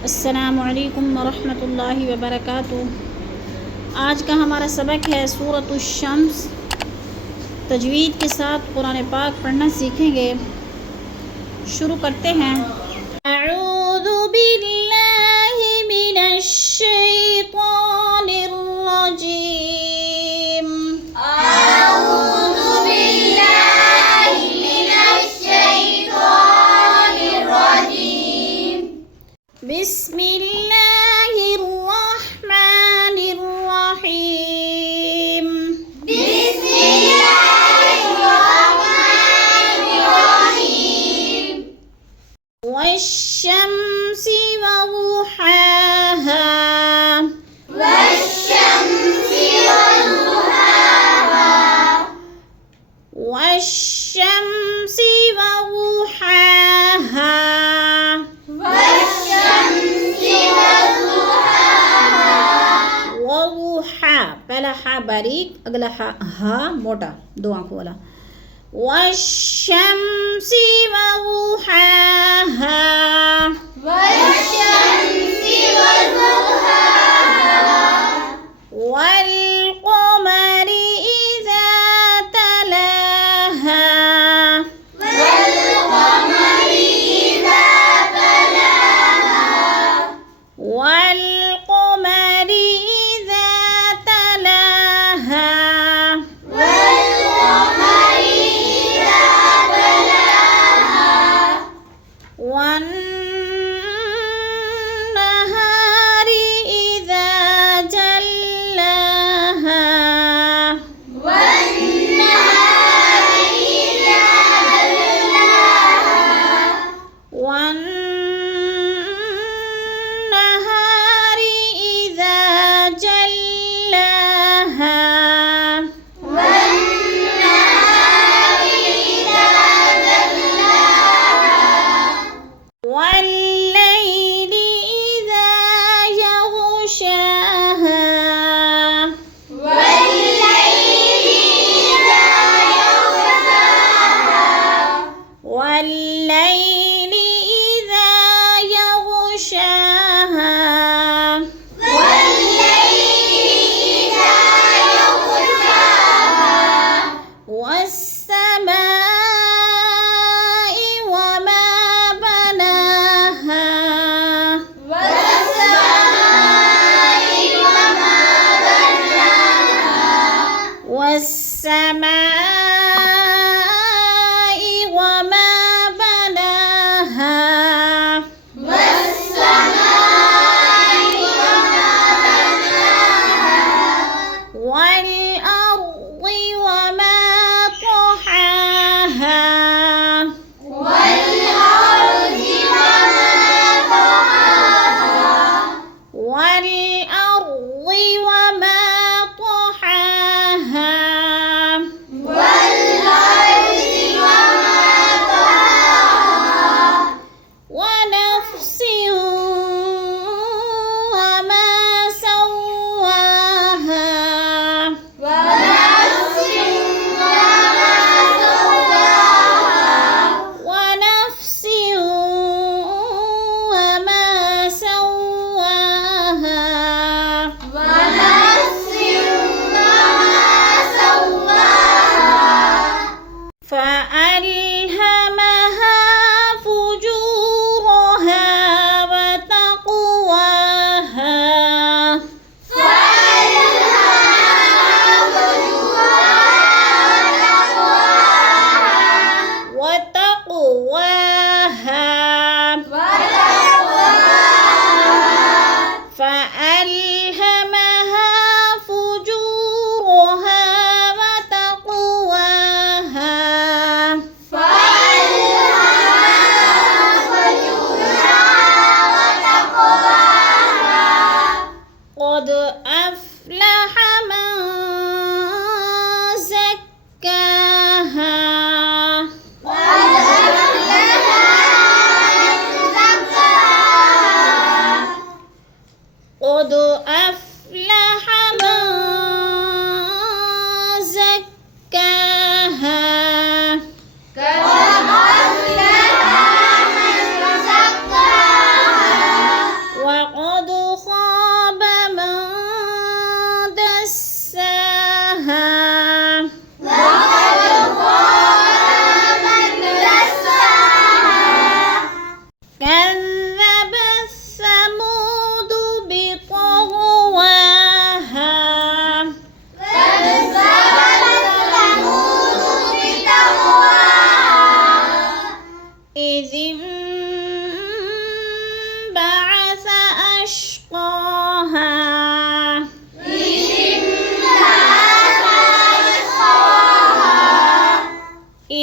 अस्सलामु अलैकुम वरहमतुल्लाहि वबरकातुहू। आज का हमारा सबक है सूरतुश शम्स। तजवीद के साथ कुरान पाक पढ़ना सीखेंगे। शुरू करते हैं। अऊज़ु बिल्लाहि मिनश शैतानिर रजीम। अऊज़ु बिल्लाहि मिनश शैतानिर रजीम। बिस्मिल्लाहिर रहमानिर रहीम। बिस्मिल्लाहिर रहमानिर रहीम। वश्शम्सि वदुहाहा। वश्शम्सि वदुहाहा। वश्शम्सि वदुहाहा। वश्शम्सि वदुहाहा। वदुहा पहला हा बारीक, अगला हा मोटा, दो आंखों वाला। वश्शम्सि वदुहाहा। वश्शम्सि वदुहाहा। वल्क़मरि इज़ा तलाहा। वल्क़मरि इज़ा तलाहा। वल्क़मरि इज़ा तलाहा। वल्क़मरि इज़ा तलाहा। वन्नजुमु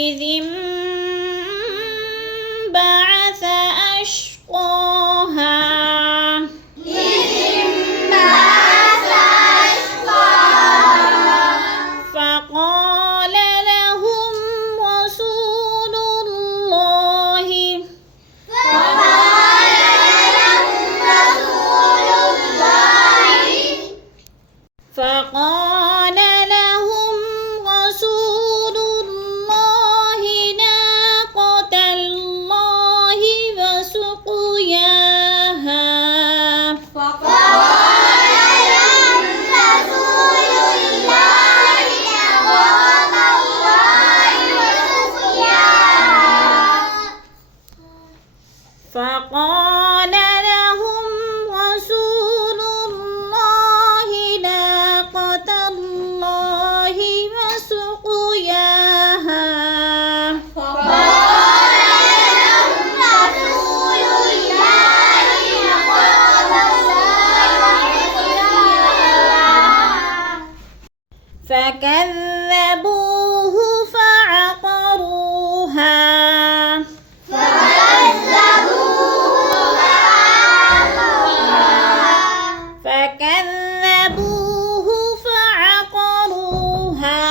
إذ انبعث أشقاها فقال لهم رسول الله ناقة الله وسقياها فقال لهم رسول الله ناقة الله وسقياها فكذبوه فعقروها فكذبوه فعقروها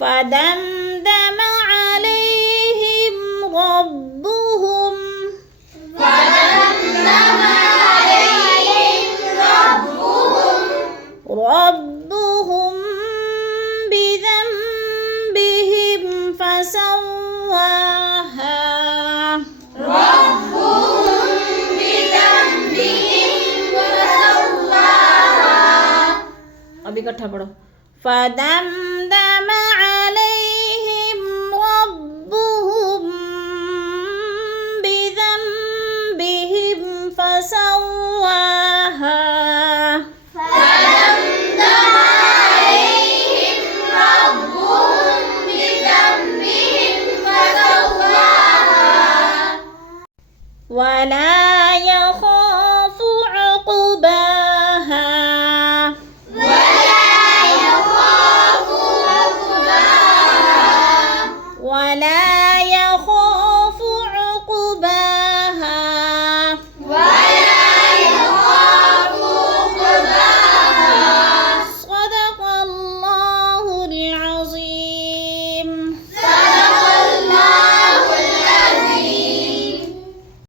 فدمدم عليهم ربهم بذنبهم فسواها अभी इकट्ठा पढ़ो फदमदम अलैहिम रब्बुहुम बिज़ंबिहिम फसव्वाहा ولا